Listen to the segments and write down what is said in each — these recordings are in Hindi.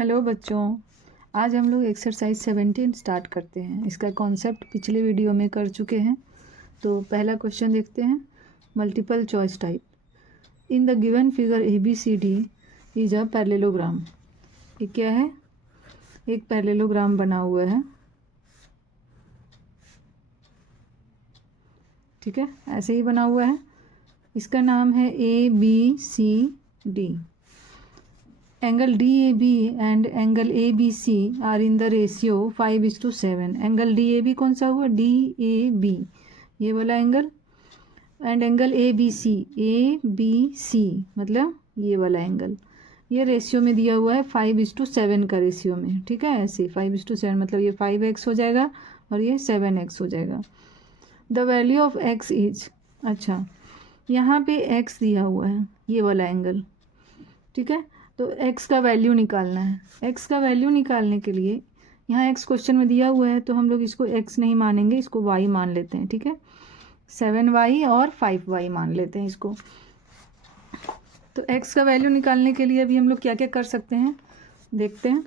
हेलो बच्चों, आज हम लोग एक्सरसाइज 17 स्टार्ट करते हैं। इसका कॉन्सेप्ट पिछले वीडियो में कर चुके हैं। तो पहला क्वेश्चन देखते हैं। Multiple choice type. In the given figure ABCD is a parallelogram. ये क्या है? एक पैरेललोग्राम बना हुआ है, ठीक है, ऐसे ही बना हुआ है। इसका नाम है ABCD। Angle DAB and angle ABC are in the ratio 5:7। Angle DAB कौन सा हुआ? DAB, ये वाला एंगल। एंड एंगल ABC मतलब ये वाला एंगल। ये रेशियो में दिया हुआ है 5:7 का रेशियो में, ठीक है। ऐसे 5:7 मतलब ये 5x हो जाएगा और ये 7x हो जाएगा। The value of x is, अच्छा यहाँ पे x दिया हुआ है, ये वाला एंगल, ठीक है। तो x का वैल्यू निकालना है। x का वैल्यू निकालने के लिए यहाँ x क्वेश्चन में दिया हुआ है, तो हम लोग इसको x नहीं मानेंगे, इसको y मान लेते हैं, ठीक है। 7y और 5y मान लेते हैं इसको। तो x का वैल्यू निकालने के लिए अभी हम लोग क्या क्या कर सकते हैं देखते हैं।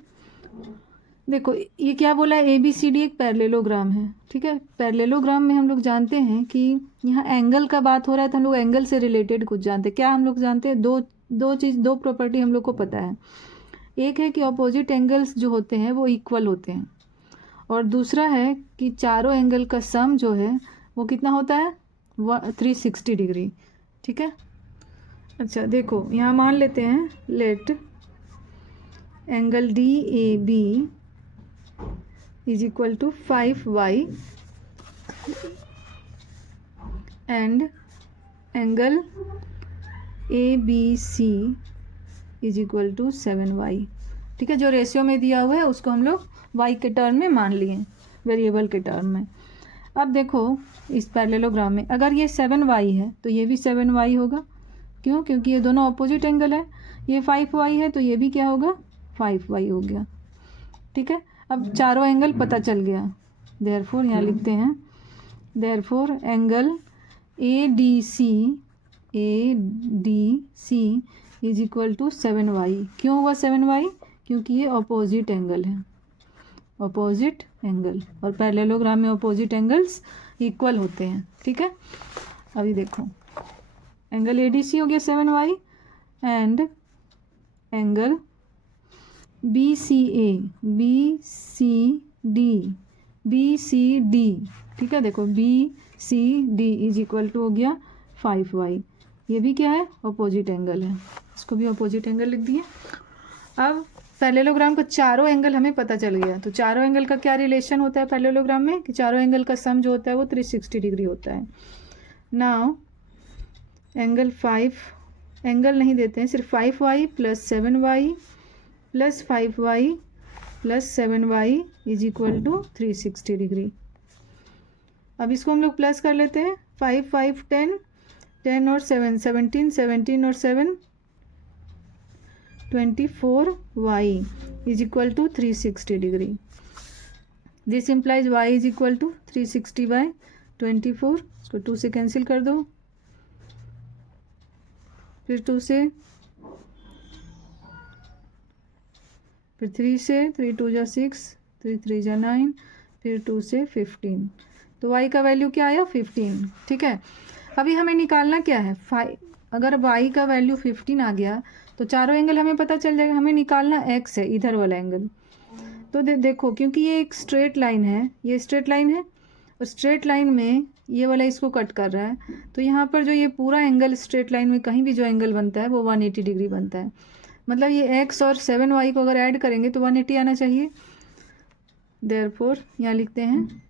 देखो ये क्या बोला है, ABCD एक पैरेललोग्राम है, ठीक है। पैरेललोग्राम में हम लोग जानते हैं कि यहाँ एंगल का बात हो रहा है, तो हम लोग एंगल से रिलेटेड कुछ जानते हैं। क्या हम लोग जानते हैं? दो प्रॉपर्टी हम लोग को पता है। एक है कि ऑपोजिट एंगल्स जो होते हैं वो इक्वल होते हैं, और दूसरा है कि चारों एंगल का सम जो है वो कितना होता है? 360 डिग्री, ठीक है। अच्छा देखो यहाँ मान लेते हैं, let angle DAB is equal to 5y and angle ABC is equal to 7y, ठीक है। जो रेशियो में दिया हुआ है उसको हम लोग y के टर्म में मान लिए, वेरिएबल के टर्म में। अब देखो इस पैरेललोग्राम में अगर ये 7y है तो ये भी 7y होगा। क्यों? क्योंकि ये दोनों अपोजिट एंगल है। ये 5y है तो ये भी क्या होगा? 5y हो गया, ठीक है। अब चारों एंगल पता चल गया, देयरफॉर यहाँ लिखते हैं, therefore angle ADC is equal to 7y। क्यों हुआ 7y? क्योंकि ये अपोजिट एंगल है, अपोजिट एंगल, और पैरेललोग्राम में अपोजिट एंगल्स इक्वल होते हैं, ठीक है। अभी देखो एंगल ADC हो गया 7y एंड एंगल BCD, ठीक है। देखो BCD इज इक्वल टू हो गया 5y। ये भी क्या है? अपोजिट एंगल है, इसको भी अपोजिट एंगल लिख दिए। अब पैरेललोग्राम का चारों एंगल हमें पता चल गया। तो चारों एंगल का क्या रिलेशन होता है पैरेललोग्राम में? कि चारों एंगल का सम जो होता है वो 360 डिग्री होता है। नाउ एंगल 5, एंगल नहीं देते हैं, सिर्फ 5y plus 7y plus 5y plus 7y is equal to 360 degree. अब इसको हम लोग प्लस कर लेते हैं। 5 5 10, 10 और 7 17, 17 और 7 24y is equal to 360 degree. This implies y is equal to 360 by 24। इसको 2 से कैंसिल कर दो, फिर 2 से, फिर 3 से, 3 2 जा 6, 3 3 जा 9, फिर 2 से 15। तो y का वैल्यू क्या आया? 15, ठीक है। अभी हमें निकालना क्या है? 5। अगर y का वैल्यू 15 आ गया तो चारों एंगल हमें पता चल जाएगा। हमें निकालना x है, इधर वाला एंगल। तो देखो क्योंकि ये एक स्ट्रेट लाइन है, ये स्ट्रेट लाइन है, और स्ट्रेट लाइन में ये वाला इसको कट कर रहा है, तो यहाँ पर जो ये पूरा एंगल स्ट्रेट लाइन में कहीं भी जो एंगल बनता है वो 180 डिग्री बनता है। मतलब ये x और 7y को अगर ऐड करेंगे तो 180 आना चाहिए। देयरफॉर यहाँ लिखते हैं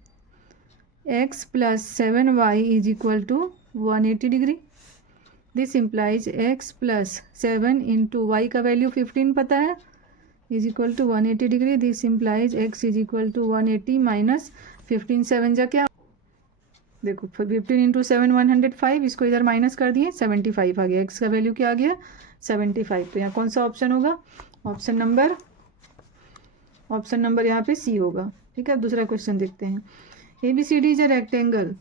x plus 7y is equal to 180 degree. This implies x plus 7 into y का वैल्यू 15 पता है, is equal to 180 degree. This implies x is equal to 180 minus 15, 7 जा क्या? देखो 15 इंटू 7 105, इसको इधर माइनस कर दिए, 75 आ गया। x का वैल्यू क्या आ गया? 75। तो यहाँ कौन सा ऑप्शन होगा? ऑप्शन नंबर यहाँ पे C होगा, ठीक है। दूसरा क्वेश्चन देखते हैं। ABCD is a rectangle,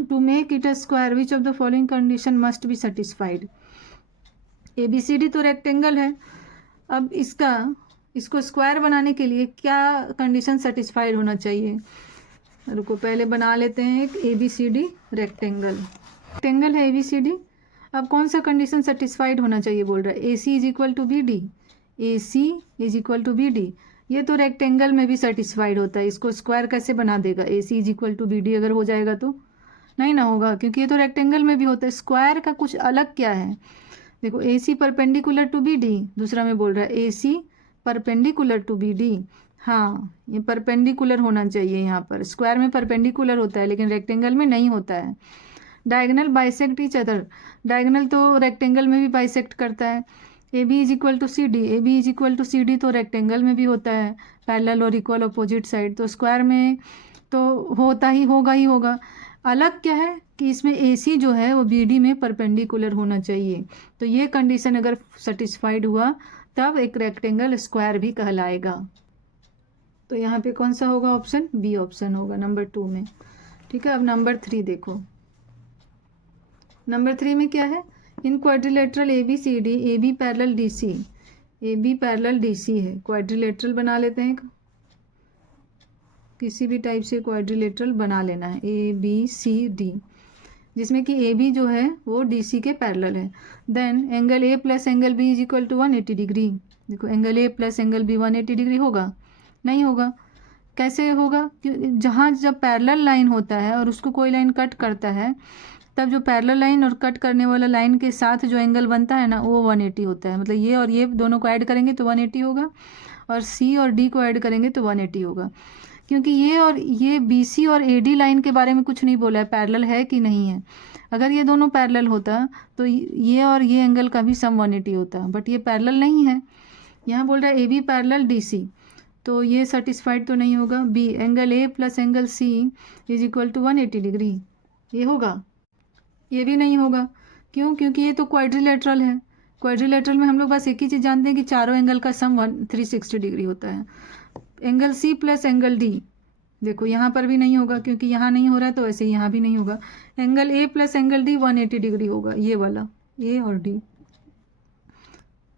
to make it a square which of the following condition must be satisfied. ABCD तो रेक्टेंगल है, अब इसका इसको स्क्वायर बनाने के लिए क्या कंडीशन सेटिस्फाइड होना चाहिए? रुको पहले बना लेते हैं एक ABCD रेक्टेंगल। रेक्टेंगल है ABCD। अब कौन सा कंडीशन सेटिस्फाइड होना चाहिए बोल रहा है? AC is equal to BD। AC is equal to BD। ये तो रेक्टेंगल में भी सेटिस्फाइड होता है, इसको स्क्वायर कैसे बना देगा? AC is equal to BD अगर हो जाएगा तो नहीं ना होगा, क्योंकि ये तो रेक्टेंगल में भी होता है। स्क्वायर का कुछ अलग क्या है? देखो AC परपेंडिकुलर टू BD, दूसरा में बोल रहा है AC परपेंडिकुलर टू BD। हाँ, ये परपेंडिकुलर होना चाहिए यहाँ पर। स्क्वायर में परपेंडिकुलर होता है लेकिन रेक्टेंगल में नहीं होता है। Diagonal bisect each other, diagonal तो रेक्टेंगल में भी बाइसेक्ट करता है। AB is equal to CD, AB is equal to CD तो रेक्टेंगल में भी होता है, पैरेलल और इक्वल अपोजिट साइड, तो स्क्वायर में तो होता ही होगा। अलग क्या है कि इसमें AC जो है वो BD में परपेंडिकुलर होना चाहिए। तो ये कंडीशन अगर सेटिस्फाइड हुआ तब एक रेक्टेंगल स्क्वायर भी कहलाएगा। तो यहाँ पे कौन सा होगा ऑप्शन? B ऑप्शन होगा नंबर 2 में। ठीक है, अब नंबर 3 देखो। नंबर 3 में क्या है? इन quadrilateral ABCD, AB parallel DC, AB parallel DC है। क्वाड्रिलेटरल बना लेते हैं, किसी भी टाइप से क्वाड्रिलेटरल बना लेना है ABCD, जिसमें कि AB जो है वो DC के पैरेलल है। Then angle A plus angle B is equal to 180 degree. देखो angle A plus angle B 180 degree होगा? नहीं होगा। कैसे होगा? जहाँ जब पैरेलल लाइन होता है और उसको कोई लाइन कट करता है, तब जो पैरेलल लाइन और कट करने वाला लाइन के साथ जो एंगल बनता है ना, वो 180 होता है। मतलब ये और ये दोनों को ऐड करेंगे तो 180 होगा, और C और D को ऐड करेंगे तो 180 होगा। क्योंकि ये और ये BC और AD लाइन के बारे में कुछ नहीं बोला है, पैरेलल है कि नहीं है। अगर ये दोनों पैरेलल होता तो ये और ये एंगल का भी सम 180 होता, बट ये पैरेलल नहीं है। यहाँ बोल रहा है AB पैरेलल DC, तो ये सेटिस्फाइड तो नहीं होगा। B angle A plus angle C is equal to 180 degree, ये होगा? ये भी नहीं होगा। क्यों? क्योंकि ये तो क्वाड्रिलेटरल है। क्वाड्रिलेटरल में हम लोग बस एक ही चीज़ जानते हैं कि चारों एंगल का सम 360 डिग्री होता है। Angle C plus angle D, देखो यहाँ पर भी नहीं होगा, क्योंकि यहाँ नहीं हो रहा है तो ऐसे यहाँ भी नहीं होगा। Angle A plus angle D 180 degree होगा, ये वाला, A और D।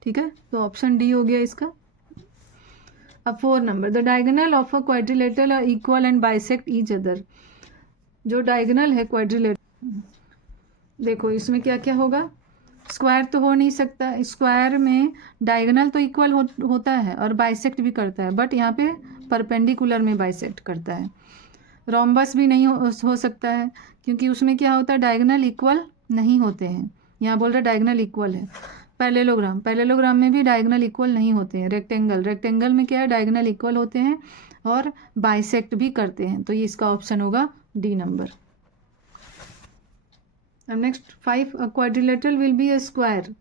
ठीक है, तो ऑप्शन D हो गया इसका। अब 4 number, the diagonal of a quadrilateral are equal and bisect each other. जो डायगोनल है क्वाड्रिलेटरल, देखो इसमें क्या क्या होगा? स्क्वायर तो हो नहीं सकता, स्क्वायर में डायगोनल तो इक्वल होता है और बाइसेक्ट भी करता है, बट यहाँ पे परपेंडिकुलर में बाइसेक्ट करता है। रोम्बस भी नहीं हो सकता है, क्योंकि उसमें क्या होता है? डायगोनल इक्वल नहीं होते हैं। यहाँ बोल रहा है डायगोनल इक्वल है। पैरेललोग्राम में भी डायगोनल इक्वल नहीं होते हैं। रेक्टेंगल में क्या है? डायगोनल इक्वल होते हैं और बाइसेक्ट भी करते हैं। तो ये इसका ऑप्शन होगा D नंबर। अब next 5, a quadrilateral will be a square.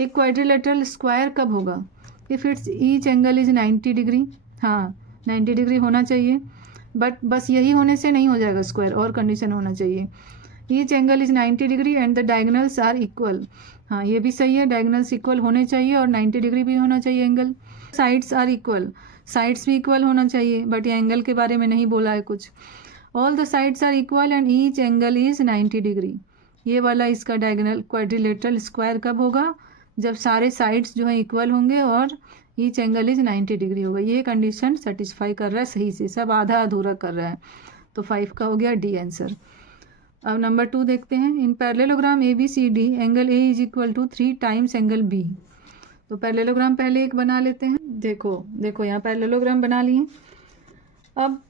एक क्वाड्रिलेटरल स्क्वायर कब होगा? If it's each angle is 90 degree. हाँ, 90 डिग्री होना चाहिए, बट बस यही होने से नहीं हो जाएगा स्क्वायर, और कंडीशन होना चाहिए। Each angle is 90 degree and the diagonals are equal. हाँ, ये भी सही है, डायगोनल्स इक्वल होने चाहिए और 90 डिग्री भी होना चाहिए angle. Sides are equal, sides भी इक्वल होना चाहिए, बट ये एंगल के बारे में नहीं बोला है कुछ। All the sides are equal and each angle is 90 degree. ये वाला इसका डायगोनल क्वाड्रिलेटरल स्क्वायर कब होगा? जब सारे साइड्स जो है इक्वल होंगे और ईच एंगल इज 90 डिग्री होगा। ये कंडीशन सेटिस्फाई कर रहा है सही से, सब आधा अधूरा कर रहा है। तो 5 का हो गया D आंसर। अब नंबर 2 देखते हैं। In parallelogram ABCD angle A is equal to 3 times angle B। तो पैरेललोग्राम पहले एक बना लेते हैं। देखो यहाँ पैरेललोग्राम बना लिए। अब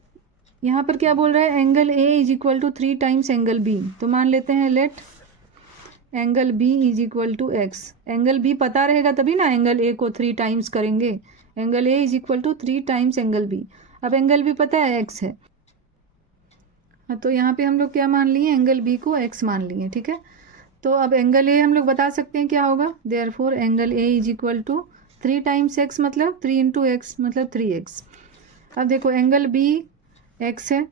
यहाँ पर क्या बोल रहा है? Angle A is equal to 3 times angle B। तो मान लेते हैं let angle B is equal to X। Angle B पता रहेगा तभी ना एंगल A को 3 टाइम्स करेंगे। Angle A is equal to 3 times angle B। अब एंगल B पता है X है, तो यहाँ पे हम लोग क्या मान लिए? एंगल B को X मान लिए। ठीक है, तो अब एंगल A हम लोग बता सकते हैं क्या होगा? Therefore angle A is equal to 3 times X, मतलब 3 इंटू X मतलब 3X। अब देखो एंगल B X है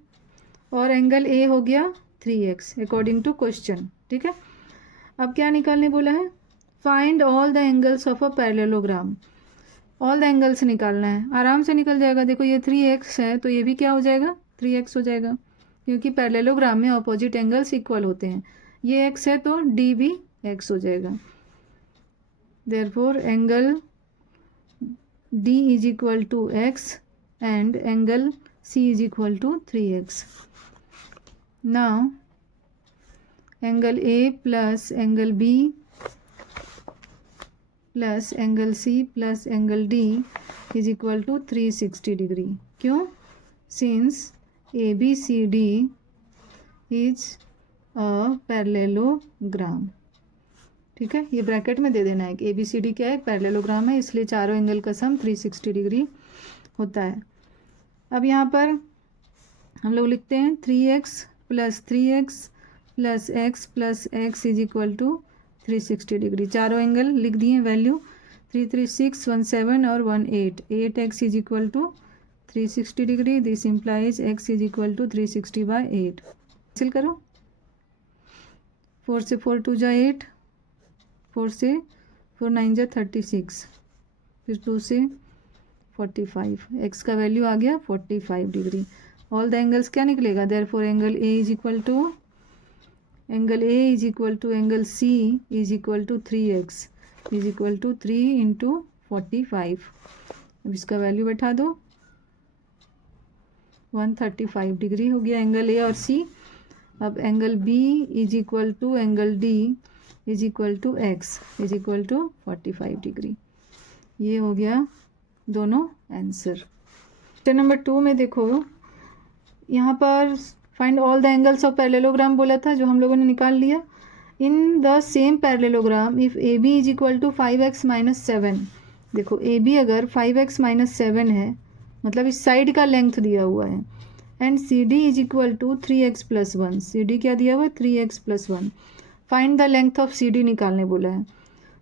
और एंगल A हो गया 3X अकॉर्डिंग टू क्वेश्चन। ठीक है, अब क्या निकालने बोला है? Find all the angles of a parallelogram. All the angles निकालना है, आराम से निकल जाएगा। देखो ये 3X है तो ये भी क्या हो जाएगा? 3X हो जाएगा, क्योंकि पैरेललोग्राम में अपोजिट एंगल्स इक्वल होते हैं। ये X है तो D भी X हो जाएगा। Therefore angle D is equal to x and angle C is equal to 3x. Now angle A plus angle B plus angle C plus angle D is equal to 360 degree. क्यों? Since ABCD is a parallelogram. ठीक है, ये ब्रैकेट में दे देना है कि ABCD क्या है, पैरेललोग्राम है, इसलिए चारों एंगल का सम 360 डिग्री होता है. अब यहाँ पर हम लोग लिखते हैं 3x plus 3x plus x plus x is equal to 360 degree. चारों एंगल लिख दिए वैल्यू 336, 17 और 18. 8x is equal to 360 degree. This implies x is equal to 360/8. Cancel करो. 4 से 4 2 जा 8, 4 से 4 9 जा 36, फिर 2 से 45. x का वैल्यू आ गया 45 डिग्री. ऑल द एंगल्स क्या निकलेगा, therefore angle A is equal to angle C is equal to 3x is equal to 3 × 45. अब इसका वैल्यू बैठा दो, 135 डिग्री हो गया एंगल A और C. अब angle B is equal to angle D is equal to x is equal to 45 degree. ये हो गया दोनों आंसर. क्वेश्चन नंबर 2 में देखो, यहाँ पर find all the angles of parallelogram बोला था, जो हम लोगों ने निकाल लिया. In the same parallelogram if AB is equal to 5x - 7. देखो AB अगर 5x - 7 है, मतलब इस साइड का लेंथ दिया हुआ है, and CD is equal to 3x + 1. CD क्या दिया हुआ है, 3x + 1. Find the length of CD निकालने बोला है.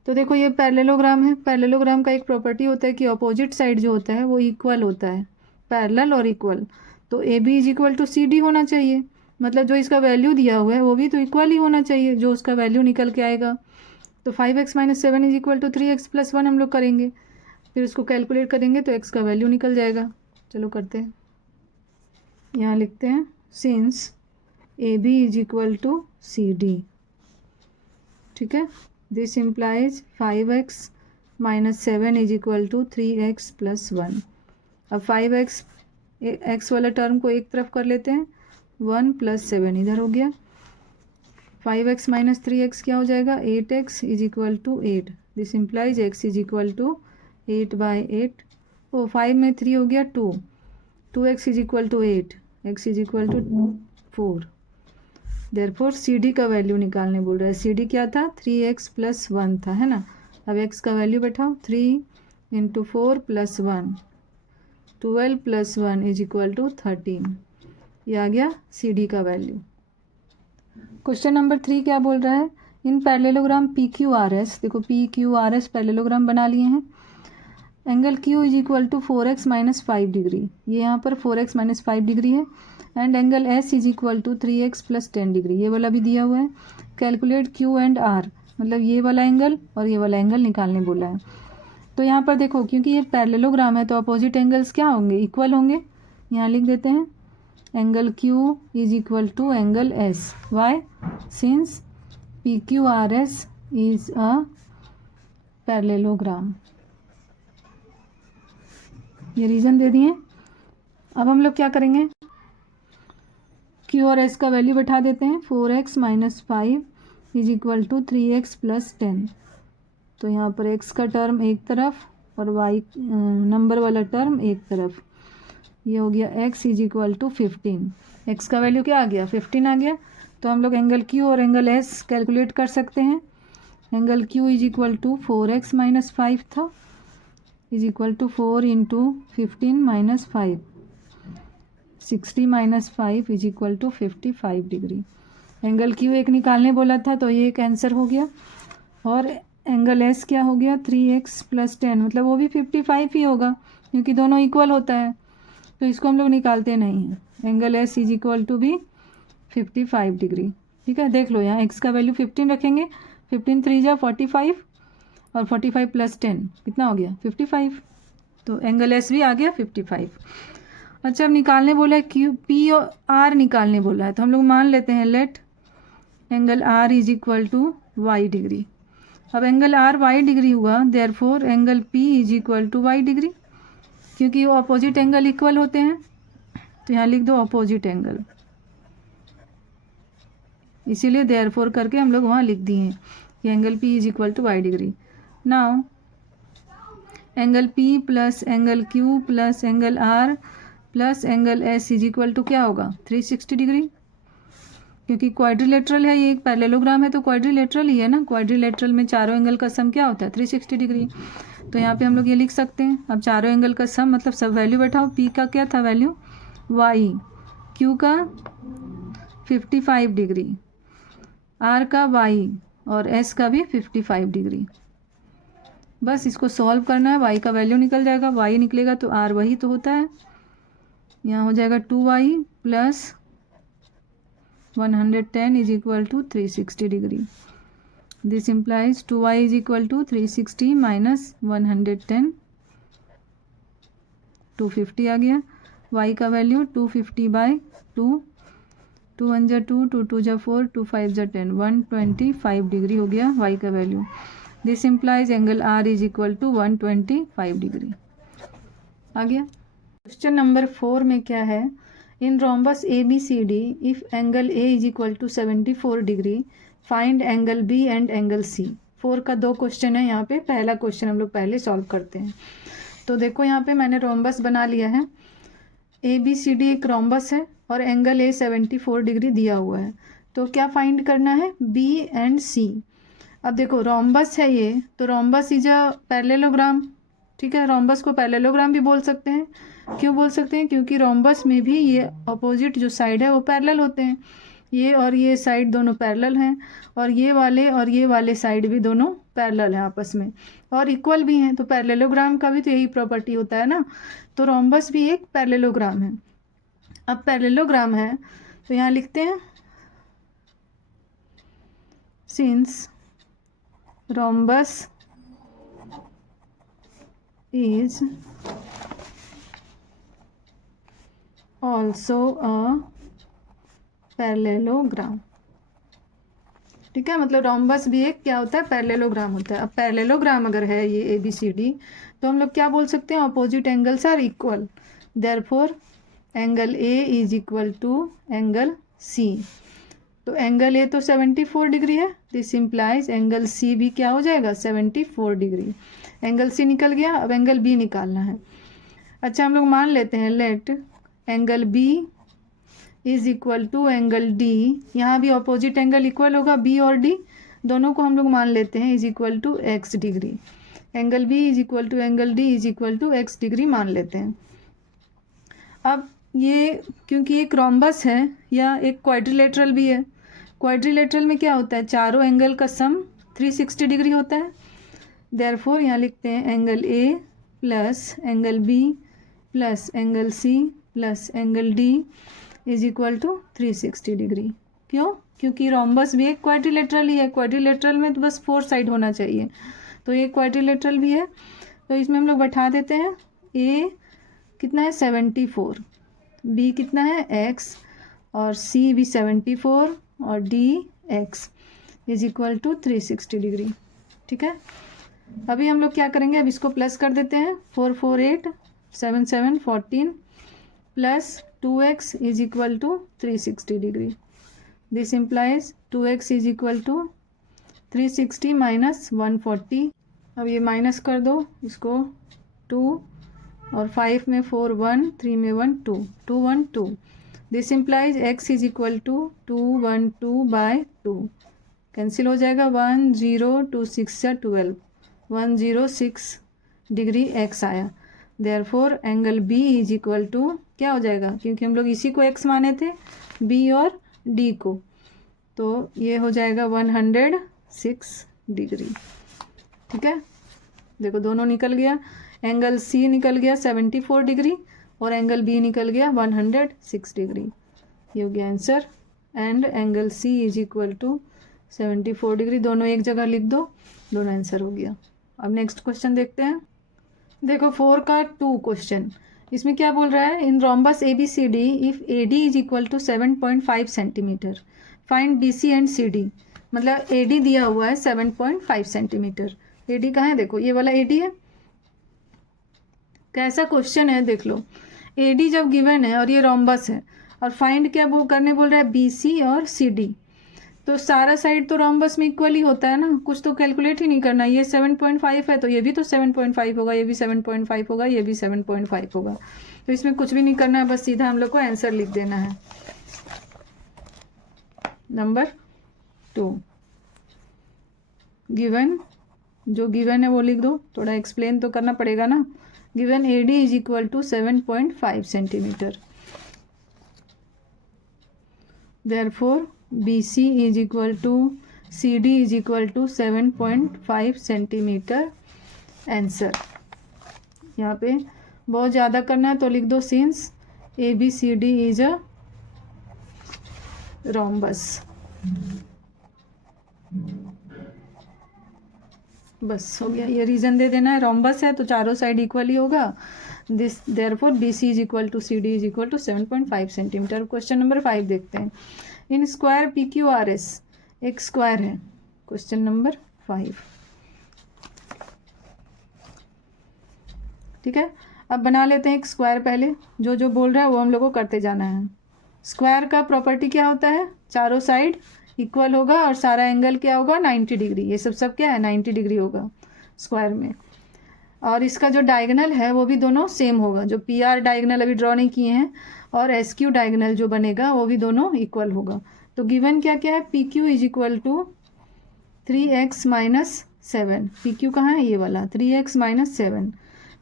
तो देखो ये पैरेललोग्राम है. पैरेललोग्राम का एक प्रॉपर्टी होता है कि अपोजिट साइड जो होता है वो इक्वल होता है, पैरेलल और इक्वल. तो AB is equal to CD होना चाहिए, मतलब जो इसका वैल्यू दिया हुआ है वो भी तो इक्वल ही होना चाहिए, जो उसका वैल्यू निकल के आएगा. तो 5x - 7 is equal to 3x + 1 हम लोग करेंगे, फिर उसको कैलकुलेट करेंगे तो x का वैल्यू निकल जाएगा. चलो करते हैं. यहाँ लिखते हैं since AB is equal to CD. ठीक है, this implies 5x - 7 is equal to 3x + 1. अब 5x x वाला टर्म को एक तरफ कर लेते हैं, 1 + 7 इधर हो गया. 5x - 3x क्या हो जाएगा, 8x is equal to 8. This implies x is equal to 8/8. ओ 5 में 3 हो गया 2. 2x is equal to 8, x is equal to 4. Therefore CD का वैल्यू निकालने बोल रहा है. CD क्या था, 3x + 1 था, है ना. अब x का वैल्यू बैठाओ, 3 × 4 + 1, 12 + 1 इज इक्वल टू 13. ये आ गया CD का वैल्यू. क्वेश्चन नंबर 3 क्या बोल रहा है, इन पैरेललोग्राम PQRS. देखो PQRS पैरेललोग्राम बना लिए हैं. Angle Q is equal to 4x - 5 degree. ये यहाँ पर 4x - 5 डिग्री है. And angle S is equal to 3x + 10 degree. ये वाला भी दिया हुआ है. कैलकुलेट Q एंड R, मतलब ये वाला एंगल और ये वाला एंगल निकालने बोला है. तो यहाँ पर देखो, क्योंकि ये पैरेललोग्राम है तो अपोजिट एंगल्स क्या होंगे, इक्वल होंगे. यहाँ लिख देते हैं angle Q is equal to angle S. Why, since PQRS is a parallelogram. ये रीज़न दे दिए. अब हम लोग क्या करेंगे, Q और S का वैल्यू बैठा देते हैं. 4x - 5 is equal to 3x + 10. तो यहाँ पर x का टर्म एक तरफ और y नंबर वाला टर्म एक तरफ. ये हो गया x is equal to 15. x का वैल्यू क्या आ गया, 15 आ गया. तो हम लोग एंगल Q और एंगल S कैलकुलेट कर सकते हैं. Angle Q is equal to 4x - 5 था, is equal to 4 × 15 - 5, 60 - 5 is equal to 55 degree. Angle Q एक निकालने बोला था तो ये एक आंसर हो गया. और एंगल S क्या हो गया, 3x + 10, मतलब वो भी 55 ही होगा क्योंकि दोनों इक्वल होता है. तो इसको हम लोग निकालते नहीं हैं. Angle S is equal to भी 55 डिग्री. ठीक है, देख लो यहाँ x का वैल्यू 15 रखेंगे. 15 3 जा 45 और 45 + 10 कितना हो गया, 55. तो एंगल S भी आ गया 55. अच्छा, अब निकालने बोला है P और R निकालने बोला है, तो हम लोग मान लेते हैं let angle R is equal to y degree. अब एंगल आर वाई डिग्री हुआ, therefore angle P is equal to y degree, क्योंकि वो अपोजिट एंगल इक्वल होते हैं। तो यहाँ लिख दो अपोजिट एंगल, इसीलिए देयरफॉर करके हम लोग वहाँ लिख दिए हैं कि angle P is equal to y degree. Now angle P plus angle Q plus angle R plus angle S is equal to क्या होगा 360 डिग्री, क्योंकि क्वाड्रिलेटरल है, ये एक पैरेललोग्राम है तो क्वाड्रिलेटरल ही है ना। क्वाड्रिलेटरल में चारों एंगल का सम क्या होता है 360 डिग्री। तो यहाँ पे हम लोग ये लिख सकते हैं। अब चारों एंगल का सम मतलब सब वैल्यू बैठाओ। पी का क्या था वैल्यू वाई, क्यू का 55 डिग्री, आर का वाई और एस का भी 55 डिग्री। बस इसको सॉल्व करना है, वाई का वैल्यू निकल जाएगा, वाई निकलेगा तो आर वही तो होता है। यहाँ हो जाएगा 2y plus 110 is equal to 360 degree. This implies 2y is equal to 360 minus 110, 250 आ गया। y का वैल्यू 250 बाई 2, 2 1 जा 2, 2 2 जा 4, 2 5 जा 10, 125 डिग्री हो गया y का value. This implies angle R is equal to 125 degree. आ गया। क्वेश्चन नंबर 4 में क्या है, in rhombus A B C D if angle A is equal to 74 degree find angle B and angle C. 4 का 2 क्वेश्चन है यहाँ पे। पहला क्वेश्चन हम लोग पहले सॉल्व करते हैं। तो देखो यहाँ पे मैंने रोम्बस बना लिया है। ए बी सी डी एक रोम्बस है और एंगल ए 74 डिग्री दिया हुआ है। तो क्या फाइंड करना है बी एंड सी। अब देखो रोम्बस है ये, तो रोम्बस इज अ पैरेललोग्राम, ठीक है। रोम्बस को पैरेललोग्राम भी बोल सकते हैं। क्यों बोल सकते हैं, क्योंकि रोम्बस में भी ये अपोजिट जो साइड है वो पैरेलल होते हैं। ये और ये साइड दोनों पैरेलल हैं और ये वाले साइड भी दोनों पैरेलल हैं आपस में और इक्वल भी हैं। तो पैरेललोग्राम का भी तो यही प्रॉपर्टी होता है ना। तो रोम्बस भी एक पैरेललोग्राम है। अब पैरेललोग्राम है तो यहाँ लिखते हैं since rhombus is also a parallelogram, ठीक है। मतलब रोम्बस भी एक क्या होता है पैरेललोग्राम होता है। अब पैरेललोग्राम अगर है ये ए बी सी डी तो हम लोग क्या बोल सकते हैं opposite angles are equal, therefore angle A is equal to angle C. तो एंगल ए तो 74 डिग्री है, दिस इम्प्लाइज एंगल सी भी क्या हो जाएगा 74 डिग्री। एंगल सी निकल गया। अब एंगल बी निकालना है। अच्छा हम लोग मान लेते हैं let angle B is equal to angle D. यहाँ भी अपोजिट एंगल इक्वल होगा, बी और डी दोनों को हम लोग मान लेते हैं is equal to x degree. Angle B is equal to angle D is equal to x degree मान लेते हैं। अब ये क्योंकि एक रोम्बस है या एक क्वाड्रिलेटरल भी है, क्वाड्रिलेटरल में क्या होता है चारों एंगल का सम 360 डिग्री होता है। देयरफॉर यहाँ लिखते हैं angle A plus angle B plus angle C plus angle D is equal to 360 degree. क्यों, क्योंकि रोम्बस भी एक क्वाड्रिलेटरल ही है। क्वाड्रिलेटरल में तो बस 4 साइड होना चाहिए, तो ये क्वाड्रिलेटरल भी है। तो इसमें हम लोग बैठा देते हैं ए कितना है 74, बी कितना है एक्स और सी भी 74 और D x is equal to 360 degree, ठीक है। अभी हम लोग क्या करेंगे, अब इसको प्लस कर देते हैं 4 4 8 7 7 14 plus 2x is equal to 360 degree. This implies 2x is equal to 360 minus 140। अब ये माइनस कर दो इसको 2 और 5 में 4 1, 3 में 1 2, 2 1 2। This implies x is equal to 2 1 2 by 2, cancel हो जाएगा 1 0 2 6 या 12, 106 डिग्री x आया। Therefore angle b is equal to क्या हो जाएगा, क्योंकि हम लोग इसी को x माने थे b और d को, तो ये हो जाएगा 106 डिग्री, ठीक है। देखो दोनों निकल गया, एंगल c निकल गया 74 डिग्री और एंगल b निकल गया 106 डिग्री। ये हो गया answer. And angle c is equal to 74 degree, दोनों एक जगह लिख दो, दोनों आंसर हो गया। अब नेक्स्ट क्वेश्चन देखते हैं। देखो 4 का 2 क्वेश्चन, इसमें क्या बोल रहा है, in rhombus A B C D if A D is equal to 7.5 centimetre find B C and C D. मतलब AD दिया हुआ है 7.5 सेंटीमीटर। AD कहाँ है, देखो ये वाला AD है। कैसा क्वेश्चन है देख लो, AD जब गिवन है और ये रोम्बस है और फाइंड क्या वो करने बोल रहा है BC और CD, तो सारा साइड तो रोम्बस में इक्वल ही होता है ना, कुछ तो कैलकुलेट ही नहीं करना। ये 7.5 है तो ये भी तो 7.5 होगा, ये भी 7.5 होगा, ये भी 7.5 होगा। तो इसमें कुछ भी नहीं करना है, बस सीधा हम लोग को आंसर लिख देना है। नंबर 2 गिवन, जो गिवन है वो लिख दो, थोड़ा एक्सप्लेन तो करना पड़ेगा ना। Given AD is equal to 7.5 centimetre, therefore BC is equal to CD is equal to 7.5 centimetre answer. यहाँ पे बहुत ज़्यादा करना है तो लिख दो since ABCD is a rhombus. बस हो गया, ये रीजन दे देना है, रोम्बस है तो चारों साइड इक्वल ही होगा। This therefore BC is equal to CD is equal to 7.5 centimetre. Question number 5 देखते हैं। इन स्क्वायर PQRS एक स्क्वायर है। क्वेश्चन नंबर 5, ठीक है। अब बना लेते हैं एक स्क्वायर, पहले जो जो बोल रहा है वो हम लोग को करते जाना है। स्क्वायर का प्रॉपर्टी क्या होता है, चारों साइड इक्वल होगा और सारा एंगल क्या होगा 90 डिग्री। ये सब क्या है 90 डिग्री होगा स्क्वायर में। और इसका जो डायगोनल है वो भी दोनों सेम होगा, जो PR डायगोनल अभी ड्रॉ नहीं किए हैं और SQ डायगोनल जो बनेगा वो भी दोनों इक्वल होगा। तो गिवन क्या क्या है, PQ is equal to 3x minus 7। PQ कहाँ है, ये वाला 3x माइनस 7।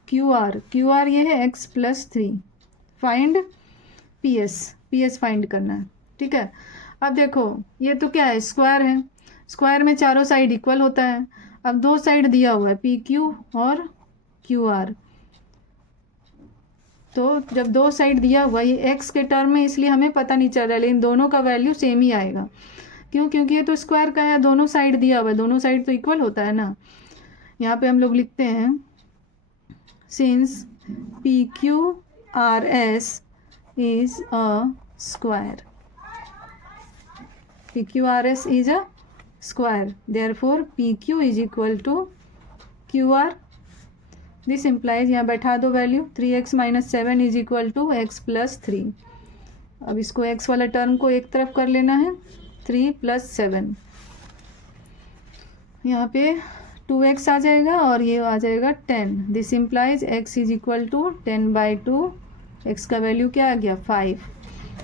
QR ये है x plus 3। Find PS find करना है, ठीक है। अब देखो ये तो क्या है, स्क्वायर है, स्क्वायर में चारों साइड इक्वल होता है। अब दो साइड दिया हुआ है PQ और QR, तो जब दो साइड दिया हुआ है, ये x के टर्म में इसलिए हमें पता नहीं चल रहा है, लेकिन दोनों का वैल्यू सेम ही आएगा। क्यों, क्योंकि ये तो स्क्वायर का है, दोनों साइड दिया हुआ है, दोनों साइड तो इक्वल होता है ना। यहाँ पे हम लोग लिखते हैं since PQRS is a square, PQRS is a square, therefore PQ is equal to QR। This implies, यहाँ बैठा दो value, 3x minus 7 is equal to x plus 3। अब इसको x वाला टर्म को एक तरफ कर लेना है, 3 प्लस 7, यहाँ पे 2x आ जाएगा और ये आ जाएगा 10। This implies x is equal to 10/2। x का वैल्यू क्या आ गया 5।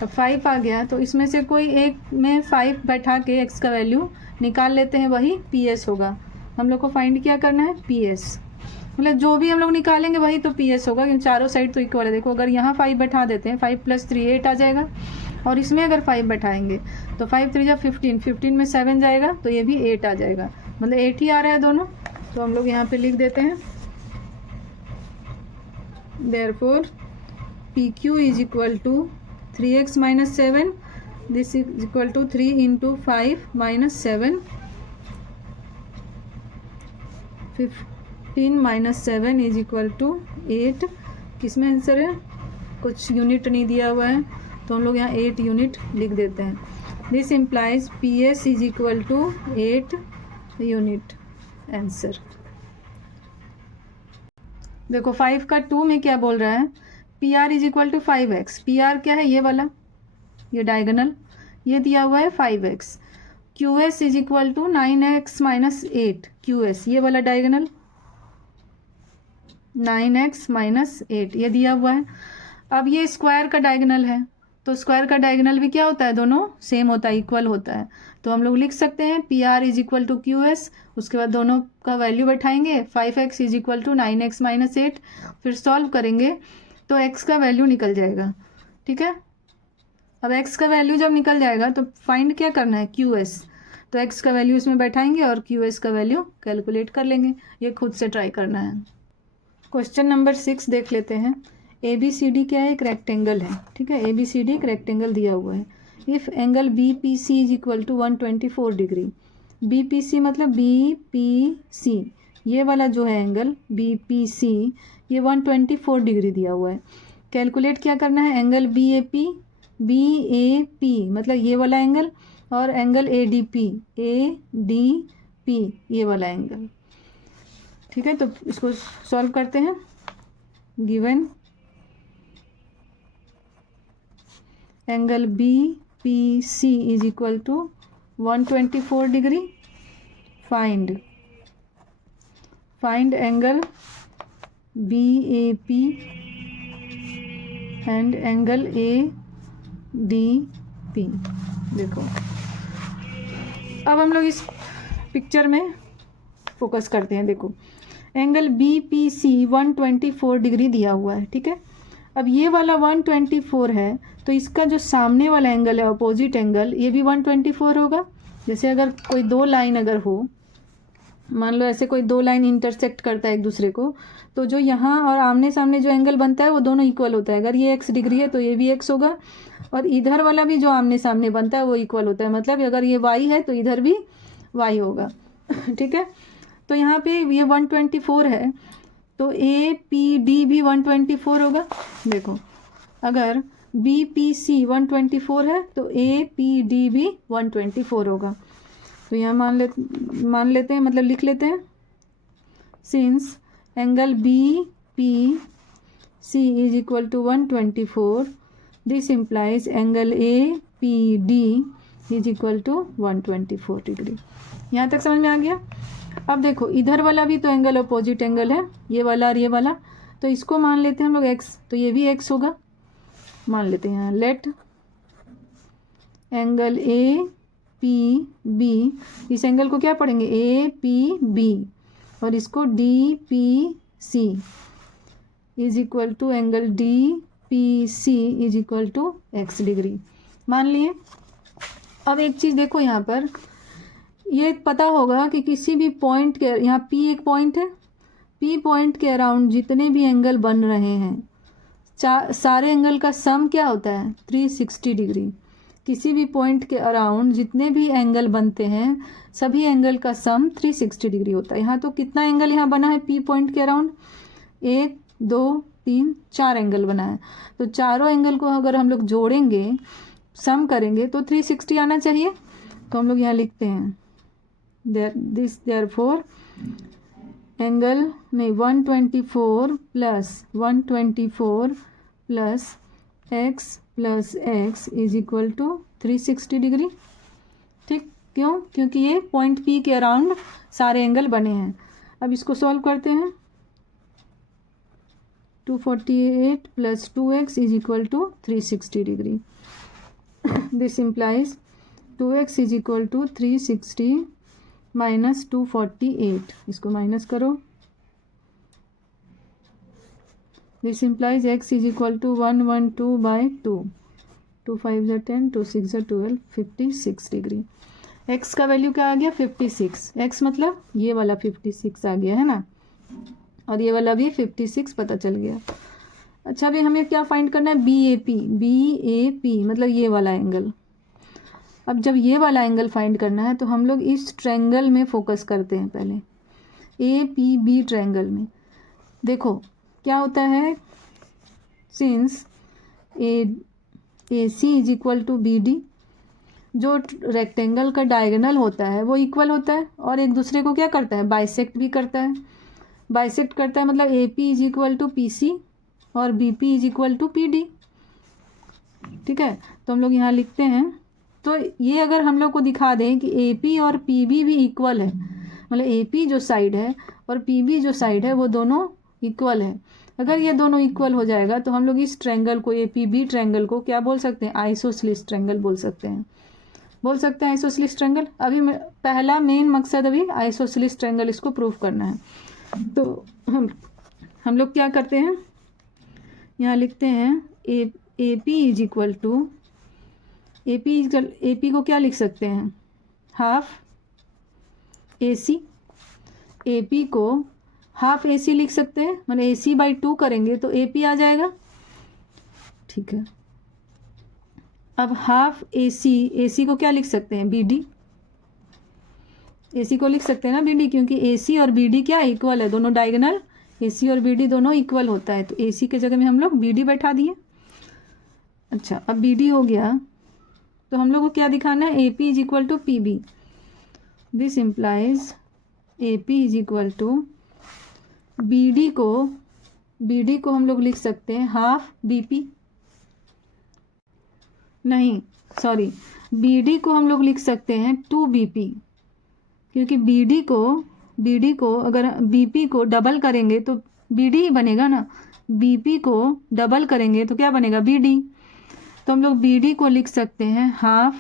अब 5 आ गया तो इसमें से कोई एक में 5 बैठा के x का वैल्यू निकाल लेते हैं, वही PS होगा। हम लोग को फाइंड क्या करना है, PS, मतलब जो भी हम लोग निकालेंगे वही तो PS होगा, क्योंकि चारों साइड तो इक्वल है। देखो अगर यहाँ 5 बैठा देते हैं, 5 प्लस 3 8 आ जाएगा, और इसमें अगर 5 बैठाएंगे तो 5 3 जा 15, 15 में 7 जाएगा तो ये भी 8 आ जाएगा, मतलब 8 ही आ रहा है दोनों। तो हम लोग यहाँ पे लिख देते हैं therefore PQ is equal to 3x minus 7, this is equal to 3 into 5 minus 7, 15 minus 7 is equal to 8। किस में आंसर है, कुछ यूनिट नहीं दिया हुआ है तो हम लोग यहाँ 8 यूनिट लिख देते हैं। This implies PS is equal to 8 unit answer. देखो 5 का 2 में क्या बोल रहा है, PR is equal to 5x। PR क्या है, ये वाला, ये डायगोनल, ये दिया हुआ है 5x। QS is equal to 9x minus 8, QS ये वाला डायगोनल 9x माइनस 8 ये दिया हुआ है। अब ये स्क्वायर का डायगोनल है, तो स्क्वायर का डायगोनल भी क्या होता है, दोनों सेम होता है, इक्वल होता है। तो हम लोग लिख सकते हैं PR is equal to QS, उसके बाद दोनों का वैल्यू बैठाएंगे, 5x is equal to 9x minus 8, फिर सॉल्व करेंगे तो x का वैल्यू निकल जाएगा, ठीक है। अब x का वैल्यू जब निकल जाएगा तो फाइंड क्या करना है, QS, तो x का वैल्यू इसमें बैठाएंगे और QS का वैल्यू कैलकुलेट कर लेंगे। ये खुद से ट्राई करना है। क्वेश्चन नंबर 6 देख लेते हैं। ABCD क्या है, एक रेक्टेंगल है, ठीक है। ABCD एक रेक्टेंगल दिया हुआ है। If angle BPC is equal to 124 degree, BPC मतलब BPC ये वाला जो है एंगल BPC ये 124 डिग्री दिया हुआ है। कैलकुलेट क्या करना है, एंगल BAP मतलब ये वाला एंगल और एंगल ADP, ADP ये वाला एंगल। ठीक है, तो इसको सॉल्व करते हैं। Given angle BPC is equal to 124 degree. Find angle BAP and angle ADP। देखो अब हम लोग इस पिक्चर में फोकस करते हैं। देखो एंगल BPC 124 डिग्री दिया हुआ है। ठीक है, अब ये वाला 124 है, तो इसका जो सामने वाला एंगल है अपोजिट एंगल, ये भी 124 होगा। जैसे अगर कोई दो लाइन अगर हो, मान लो ऐसे कोई दो लाइन इंटरसेक्ट करता है एक दूसरे को, तो जो यहाँ और आमने सामने जो एंगल बनता है वो दोनों इक्वल होता है। अगर ये x डिग्री है तो ये भी x होगा, और इधर वाला भी जो आमने सामने बनता है वो इक्वल होता है। मतलब अगर ये y है तो इधर भी y होगा। ठीक है, तो यहाँ पे ये 124 है, तो APD भी 124 होगा। देखो अगर BPC 124 है तो APD भी 124 होगा। तो यहाँ मान लेते हैं, मतलब लिख लेते हैं, since angle BPC is equal to 124, this implies angle APD is equal to 124 degree. यहाँ तक समझ में आ गया। अब देखो इधर वाला भी तो एंगल अपोजिट एंगल है, ये वाला और ये वाला, तो इसको मान लेते हैं हम लोग x, तो ये भी x होगा। मान लेते हैं यहाँ लेट एंगल APB, इस एंगल को क्या पढ़ेंगे APB, और इसको DPC is equal to angle DPC is equal to x degree मान लिए। अब एक चीज़ देखो, यहाँ पर ये पता होगा कि किसी भी पॉइंट के, यहाँ P एक पॉइंट है, P पॉइंट के अराउंड जितने भी एंगल बन रहे हैं, सारे एंगल का सम क्या होता है 360 डिग्री। किसी भी पॉइंट के अराउंड जितने भी एंगल बनते हैं सभी एंगल का सम 360 डिग्री होता है। यहाँ तो कितना एंगल यहाँ बना है P पॉइंट के अराउंड, 1 2 3 4 एंगल बना है। तो चारों एंगल को अगर हम लोग जोड़ेंगे, सम करेंगे, तो 360 आना चाहिए। तो हम लोग यहाँ लिखते हैं देयरफॉर एंगल में 124 plus x plus x is equal to 360 degree. ठीक, क्यों? क्योंकि ये पॉइंट P के अराउंड सारे एंगल बने हैं। अब इसको सॉल्व करते हैं। 248 plus 2x is equal to 360 degree. This implies 2x is equal to 360 minus 248, इसको माइनस करो। This implies x is equal to 112/2, 2 5 ज़ा 10, 2 6 ज़ा 12, 56 डिग्री। x का वैल्यू क्या आ गया 56, x मतलब ये वाला 56 आ गया है ना, और ये वाला भी 56 पता चल गया। अच्छा, अभी हमें क्या फाइंड करना है BAP मतलब ये वाला एंगल। अब जब ये वाला एंगल फाइंड करना है तो हम लोग इस ट्रायंगल में फोकस करते हैं पहले, APB ट्रायंगल में। देखो क्या होता है, since AC is equal to BD, जो रेक्टेंगल का डायगोनल होता है वो इक्वल होता है और एक दूसरे को क्या करता है, बाइसेक्ट भी करता है। बाइसेक्ट करता है मतलब AP is equal to PC और BP is equal to PD। ठीक है, तो हम लोग यहाँ लिखते हैं। तो ये अगर हम लोग को दिखा दें कि AP और PB भी इक्वल है, मतलब AP जो साइड है और PB जो साइड है वो दोनों इक्वल है, अगर ये दोनों इक्वल हो जाएगा तो हम लोग इस ट्रायंगल को, APB ट्रायंगल को क्या बोल सकते हैं, आइसोसेलेस ट्रायंगल बोल सकते हैं। Isosceles triangle. अभी पहला मेन मकसद अभी आइसोसेलेस ट्रायंगल इसको प्रूव करना है। तो हम लोग क्या करते हैं, यहाँ लिखते हैं AP is equal to, AP को क्या लिख सकते हैं, हाफ AC। AP को हाफ AC लिख सकते हैं, मतलब AC/2 करेंगे तो AP आ जाएगा। ठीक है, अब हाफ AC को क्या लिख सकते हैं, BD। AC को लिख सकते हैं ना BD, क्योंकि AC और BD क्या इक्वल है, दोनों डायगोनल AC और BD दोनों इक्वल होता है, तो AC के जगह में हम लोग BD बैठा दिए। अच्छा, अब BD हो गया, तो हम लोग को क्या दिखाना है, A P is equal to P B. This implies A P is equal to B D को हम लोग लिख सकते हैं हाफ बी पी, नहीं सॉरी, बी डी को हम लोग लिख सकते हैं 2BP, क्योंकि बी डी को अगर बी पी को डबल करेंगे तो बी डी ही बनेगा ना, बी पी को डबल करेंगे तो क्या बनेगा, बी डी। तो हम लोग बी डी को लिख सकते हैं हाफ,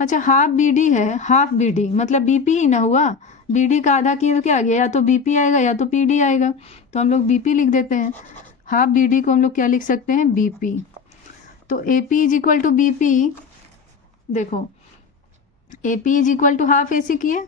अच्छा हाफ बी डी है, हाफ बी डी मतलब बी पी ही ना हुआ, बी डी का आधा किए तो क्या आ गया, या तो बी पी आएगा या तो पी डी आएगा, तो हम लोग बी पी लिख देते हैं। हाफ बी डी को हम लोग क्या लिख सकते हैं, बी पी। तो A P is equal to B P, देखो A P is equal to half A C किए,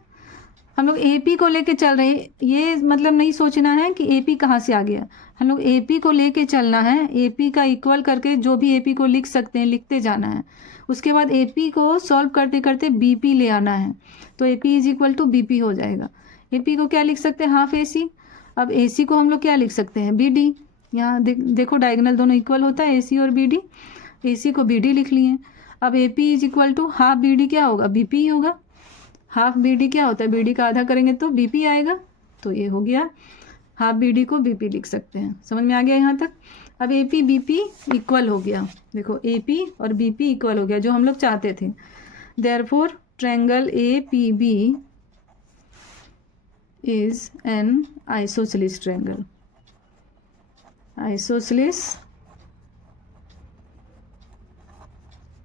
हम लोग ए पी को लेके चल रहे हैं, ये मतलब नहीं सोचना है कि ए पी कहाँ से आ गया, हम लोग ए पी को लेके चलना है, ए पी का इक्वल करके जो भी ए पी को लिख सकते हैं लिखते जाना है, उसके बाद ए पी को सॉल्व करते करते बी पी ले आना है, तो A P is equal to B P हो जाएगा। ए पी को क्या लिख सकते हैं, हाफ ए सी, अब ए सी को हम लोग क्या लिख सकते हैं, बी डी, यहाँ देखो डायगोनल दोनों इक्वल होता है, ए सी और बी डी, ए सी को बी डी लिख लिए। अब A P is equal to half B D क्या होगा, बी पी होगा, हाफ बी डी क्या होता है, बी डी का आधा करेंगे तो बी पी आएगा, तो ये हो गया, हाफ बी डी को बी पी लिख सकते हैं। समझ में आ गया यहाँ तक। अब A P B P equal हो गया, देखो ए पी और बी पी इक्वल हो गया जो हम लोग चाहते थे। Therefore triangle A P B is an isosceles triangle, isosceles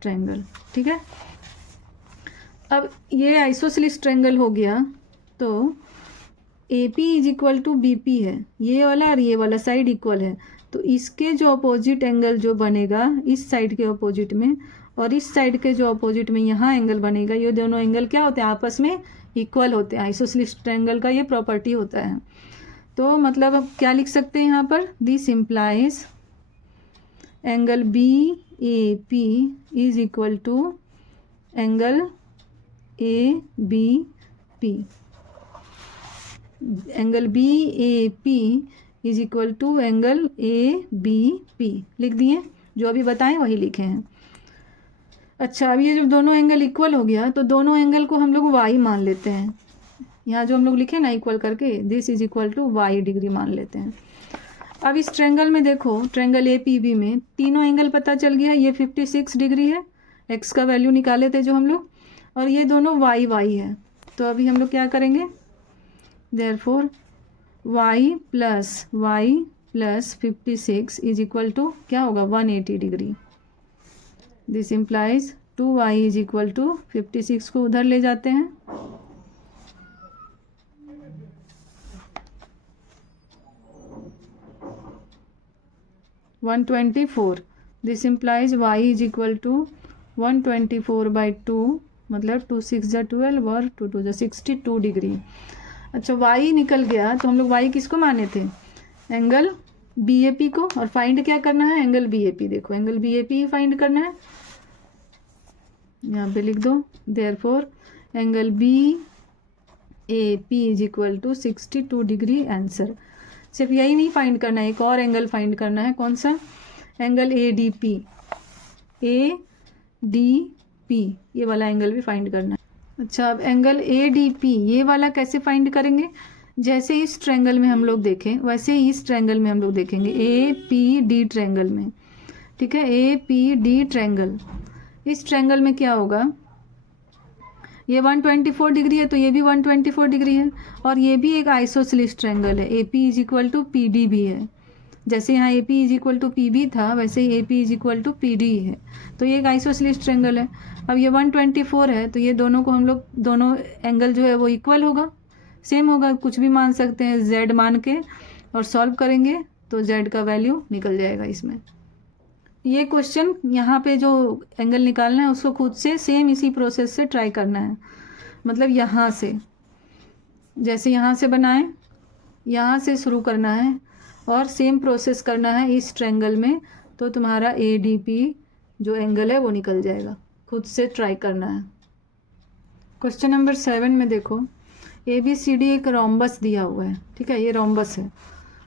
triangle, ठीक है। अब ये आइसोसेलेस ट्रायंगल हो गया, तो A P is equal to B P है, ये वाला और ये वाला साइड इक्वल है, तो इसके जो अपोजिट एंगल जो बनेगा इस साइड के अपोजिट में और इस साइड के जो अपोजिट में यहाँ एंगल बनेगा, ये दोनों एंगल क्या होते हैं, आपस में इक्वल होते हैं। आइसोसेलेस ट्रायंगल का ये प्रॉपर्टी होता है। तो मतलब अब क्या लिख सकते हैं यहाँ पर, this implies angle B A P is equal to angle A B P, angle B A P is equal to angle A B P लिख दिए, जो अभी बताएं वही लिखे हैं। अच्छा, अब ये जब दोनों एंगल इक्वल हो गया तो दोनों एंगल को हम लोग वाई मान लेते हैं, यहाँ जो हम लोग लिखे ना इक्वल करके, this is equal to y degree मान लेते हैं। अब इस ट्रायंगल में देखो, ट्रायंगल ए पी बी में तीनों एंगल पता चल गया, ये 56 डिग्री है, एक्स का वैल्यू निकाले थे जो हम लोग, और ये दोनों वाई वाई है। तो अभी हम लोग क्या करेंगे, therefore y plus 56 is equal to क्या होगा, 180 degree. This implies 2y is equal to 56 को उधर ले जाते हैं, $124। This implies y is equal to 124/2 मतलब 2 6 जा 12 और 2 2 जा 62 डिग्री। अच्छा, y निकल गया तो हम लोग y किसको माने थे, एंगल बी ए पी को, और फाइंड क्या करना है, एंगल बी ए पी। देखो एंगल बी ए पी ही फाइंड करना है, यहाँ पे लिख दो, therefore angle B A P is equal to 62 degree answer. सिर्फ यही नहीं फाइंड करना है, एक और एंगल फाइंड करना है, कौन सा, angle A D P, A D P ये वाला एंगल भी फाइंड करना है। अच्छा, अब एंगल ए डी पी ये वाला कैसे फाइंड करेंगे, जैसे इस ट्रायंगल में हम लोग देखें वैसे ही इस ट्रायंगल में हम लोग देखेंगे, ए पी डी ट्रायंगल में, ठीक है, ए पी डी ट्रायंगल। इस ट्रायंगल में क्या होगा, ये 124 डिग्री है तो ये भी 124 डिग्री है, और ये भी एक आइसोसेलेस ट्रायंगल है, A P is equal to P D भी है, जैसे यहाँ A P is equal to P B था वैसे ही A P is equal to P D है, तो ये एक आइसोसेलेस ट्रायंगल है। अब ये 124 है तो ये दोनों को हम लोग, दोनों एंगल जो है वो इक्वल होगा, सेम होगा, कुछ भी मान सकते हैं z मान के, और सॉल्व करेंगे तो z का वैल्यू निकल जाएगा इसमें। ये क्वेश्चन यहाँ पे जो एंगल निकालना है उसको खुद से सेम इसी प्रोसेस से ट्राई करना है, मतलब यहाँ से, जैसे यहाँ से बनाएं यहाँ से शुरू करना है और सेम प्रोसेस करना है इस ट्रायंगल में, तो तुम्हारा ए डी पी जो एंगल है वो निकल जाएगा, खुद से ट्राई करना है। क्वेश्चन नंबर 7 में देखो, ए बी सी डी एक रोम्बस दिया हुआ है, ठीक है, ये रोम्बस है,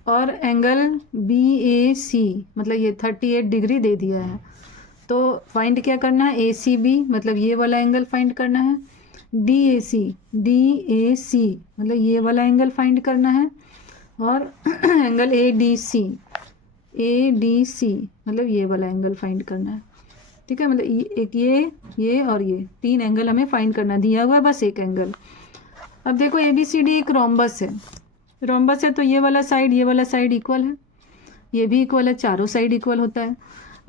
और एंगल बी ए सी मतलब ये 38 डिग्री दे दिया है, तो फाइंड क्या करना है, ए सी बी मतलब ये वाला एंगल फाइंड करना है, डी ए सी मतलब ये वाला एंगल फाइंड करना है, और एंगल ए डी सी मतलब ये वाला एंगल फाइंड करना है। ठीक है, मतलब एक ये और ये 3 एंगल हमें फाइंड करना दिया हुआ है, बस एक एंगल। अब देखो ए बी सी डी एक रोम्बस है, तो ये वाला साइड इक्वल है, ये भी इक्वल है, चारों साइड इक्वल होता है।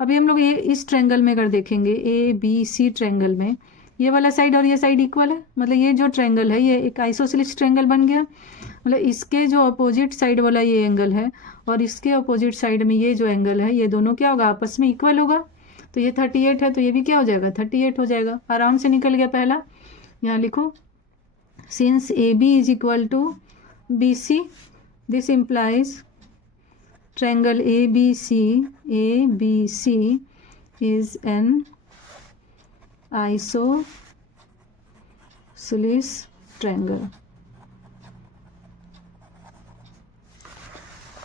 अभी हम लोग ये इस ट्रायंगल में अगर देखेंगे ए बी सी ट्रायंगल में ये वाला साइड और ये साइड इक्वल है, मतलब ये जो ट्रायंगल है ये एक आइसोसेलेस ट्रायंगल बन गया। मतलब इसके जो अपोजिट साइड वाला ये एंगल है और इसके अपोजिट साइड में ये जो एंगल है, ये दोनों क्या होगा, आपस में इक्वल होगा। तो ये 38 है, तो ये भी क्या हो जाएगा, 38 हो जाएगा। आराम से निकल गया पहला। यहाँ लिखो, since A B is equal to B C, this implies triangle ABC is an isosceles triangle।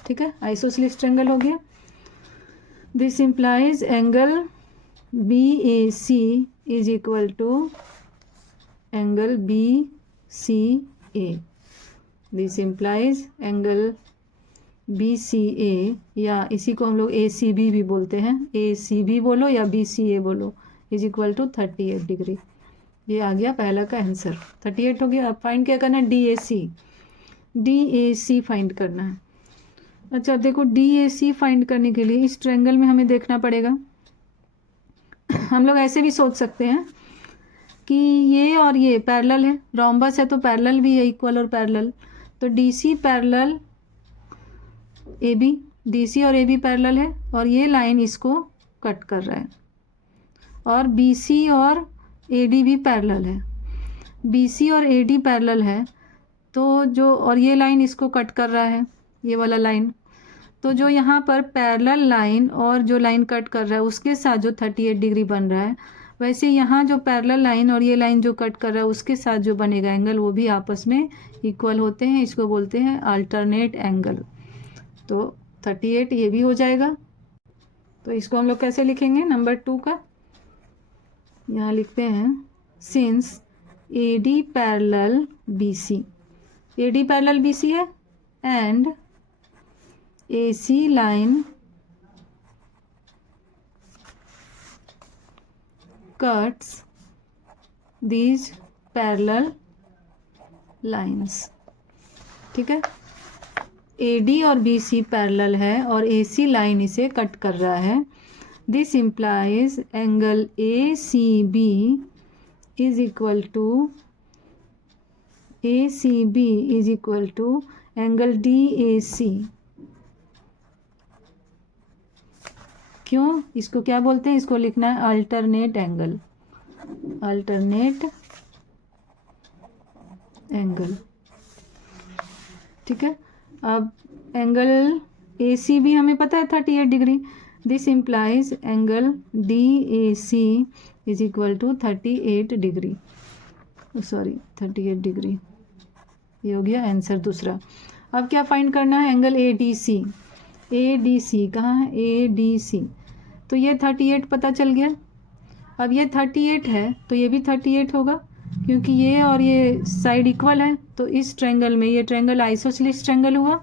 ठीक है, आइसोसेलेस ट्रायंगल हो गया। This implies angle BAC is equal to angle BCA। This implies angle BCA, या इसी को हम लोग ACB भी बोलते हैं, ACB बोलो या BCA बोलो, इज इक्वल टू 38 डिग्री। ये आ गया पहला का आंसर, 38 हो गया। अब फाइंड क्या करना है, DAC फाइंड करना है। अच्छा, अब देखो DAC फाइंड करने के लिए इस ट्रायंगल में हमें देखना पड़ेगा। हम लोग ऐसे भी सोच सकते हैं कि ये और ये पैरेलल है, रोम्बस है तो पैरेलल भी है, इक्वल और पैरेलल। तो DC पैरेलल AB, DC और AB पैरेलल है और ये लाइन इसको कट कर रहा है, और BC और AD भी पैरेलल है। BC और AD पैरेलल है तो जो, और ये लाइन इसको कट कर रहा है, ये वाला लाइन। तो जो यहाँ पर पैरेलल लाइन और जो लाइन कट कर रहा है उसके साथ जो 38 डिग्री बन रहा है, वैसे यहाँ जो पैरेलल लाइन और ये लाइन जो कट कर रहा है उसके साथ जो बनेगा एंगल वो भी आपस में इक्वल होते हैं। इसको बोलते हैं अल्टरनेट एंगल। तो 38 ये भी हो जाएगा। तो इसको हम लोग कैसे लिखेंगे, नंबर 2 का यहाँ लिखते हैं, since AD parallel BC, AD parallel BC है, and AC line cuts these parallel lines. ठीक है, AD और BC पैरेलल है और AC लाइन इसे कट कर रहा है। This implies angle ACB is equal to angle DAC। क्यों, इसको क्या बोलते हैं, इसको लिखना है अल्टरनेट एंगल, ठीक है। अब एंगल ACB हमें पता है 38 degree. This implies angle DAC is equal to 38 degree, 38 degree. ये हो गया आंसर दूसरा। अब क्या फाइंड करना है, एंगल ADC कहाँ है, ADC। तो ये 38 पता चल गया। अब ये 38 है तो ये भी 38 होगा, क्योंकि ये और ये साइड इक्वल है। तो इस ट्रायंगल में, ये ट्रायंगल आइसोसेलेस ट्रायंगल हुआ,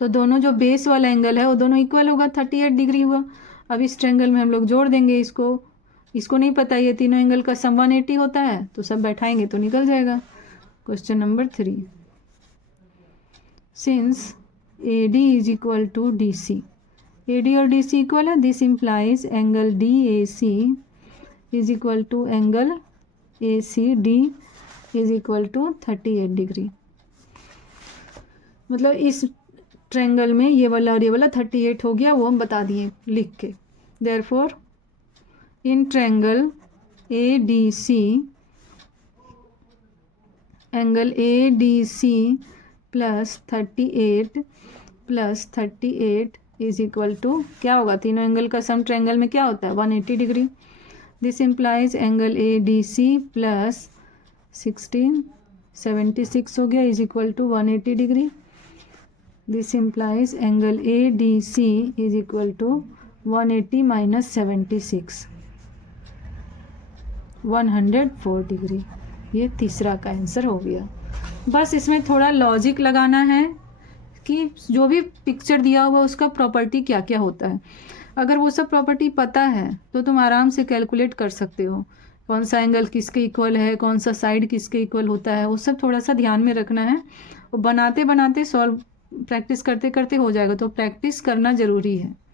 तो दोनों जो बेस वाला एंगल है वो दोनों इक्वल होगा, 38 डिग्री हुआ। अब इस ट्रायंगल में हम लोग जोड़ देंगे इसको नहीं पता ये तीनों एंगल का सम 180 होता है, तो सब बैठाएंगे तो निकल जाएगा। Question number 3, since AD is equal to DC, AD और DC इक्वल है, this implies angle DAC is equal to angle ACD is equal to 38 degree. मतलब इस ट्रायंगल में ये वाला और ये वाला 38 हो गया, वो हम बता दिए लिख के। Therefore in triangle ADC, angle ADC plus 38 is equal to क्या होगा, तीनों एंगल का सम ट्रायंगल में क्या होता है, 180 degree. This implies angle ADC plus 16 76 हो गया is equal to 180 degree. This implies angle ADC is equal to 180 minus 76 104 degree. ये तीसरा का आंसर हो गया। बस इसमें थोड़ा लॉजिक लगाना है कि जो भी पिक्चर दिया हुआ उसका प्रॉपर्टी क्या क्या होता है। अगर वो सब प्रॉपर्टी पता है तो तुम आराम से कैलकुलेट कर सकते हो कौन सा एंगल किसके इक्वल है, कौन सा साइड किसके इक्वल होता है, वो सब थोड़ा सा ध्यान में रखना है। वो बनाते बनाते सॉल्व प्रैक्टिस करते करते हो जाएगा, तो प्रैक्टिस करना ज़रूरी है।